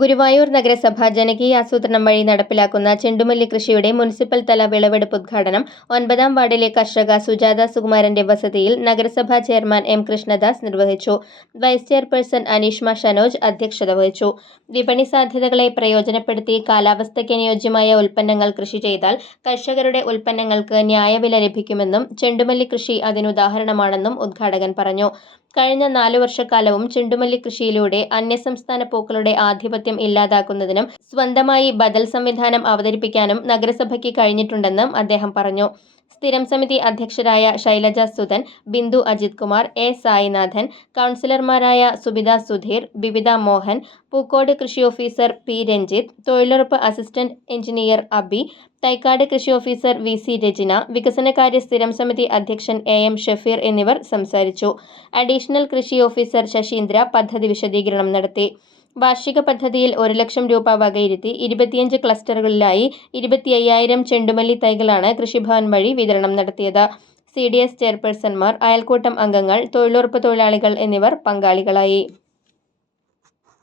ഗുരുവായൂർ നഗരസഭ ജനകീയ ആസൂത്രണം വഴി നടപ്പിലാക്കുന്ന ചെണ്ടുമല്ലി കൃഷിയുടെ മുനിസിപ്പൽ തല വിളവെടുപ്പ് ഉദ്ഘാടനം ഒൻപതാം വാർഡിലെ കർഷക സുജാത സുകുമാരന്റെ വസതിയിൽ നഗരസഭാ ചെയർമാൻ എം കൃഷ്ണദാസ് നിർവഹിച്ചു. വൈസ് ചെയർപേഴ്സൺ അനീഷ്മ ഷനോജ് അധ്യക്ഷത വഹിച്ചു. വിപണി സാധ്യതകളെ പ്രയോജനപ്പെടുത്തി കാലാവസ്ഥയ്ക്ക് അനുയോജ്യമായ ഉൽപ്പന്നങ്ങൾ കൃഷി ചെയ്താൽ കർഷകരുടെ ഉൽപ്പന്നങ്ങൾക്ക് ന്യായവില ലഭിക്കുമെന്നും ചെണ്ടുമല്ലി കൃഷി അതിനുദാഹരണമാണെന്നും ഉദ്ഘാടകൻ പറഞ്ഞു. കഴിഞ്ഞ നാലു വർഷക്കാലവും ചെണ്ടുമല്ലി കൃഷിയിലൂടെ അന്യസംസ്ഥാന പൂക്കളുടെ ആധിപത്യം ഇല്ലാതാക്കുന്നതിനും സ്വന്തമായി ബദൽ സംവിധാനം അവതരിപ്പിക്കാനും നഗരസഭയ്ക്ക് കഴിഞ്ഞിട്ടുണ്ടെന്നും അദ്ദേഹം പറഞ്ഞു. സ്ഥിരം സമിതി അധ്യക്ഷരായ ശൈലജ സുധൻ ബിന്ദു അജിത് കുമാർ എ സായിനാഥൻ കൗൺസിലർമാരായ സുബിത സുധീർ ബിബിത മോഹൻ പൂക്കോട് കൃഷി ഓഫീസർ പി രഞ്ജിത്ത് തൊഴിലുറപ്പ് അസിസ്റ്റന്റ് എഞ്ചിനീയർ അബി തൈക്കാട് കൃഷി ഓഫീസർ വി സി രചന വികസനകാര്യ സ്ഥിരം സമിതി അധ്യക്ഷൻ എ എം ഷഫീർ എന്നിവർ സംസാരിച്ചു. അഡീഷണൽ കൃഷി ഓഫീസർ ശശീന്ദ്ര പദ്ധതി വിശദീകരണം നടത്തി. വാർഷിക പദ്ധതിയിൽ ഒരു ലക്ഷം രൂപ വകയിരുത്തി ഇരുപത്തിയഞ്ച് ക്ലസ്റ്ററുകളിലായി ഇരുപത്തി അയ്യായിരം ചെണ്ടുമല്ലി തൈകളാണ് കൃഷിഭവൻ വഴി വിതരണം നടത്തിയത്. സി ഡി എസ് ചെയർപേഴ്സൺമാർ അയൽക്കൂട്ടം അംഗങ്ങൾ തൊഴിലുറപ്പ് തൊഴിലാളികൾ എന്നിവർ പങ്കാളികളായി.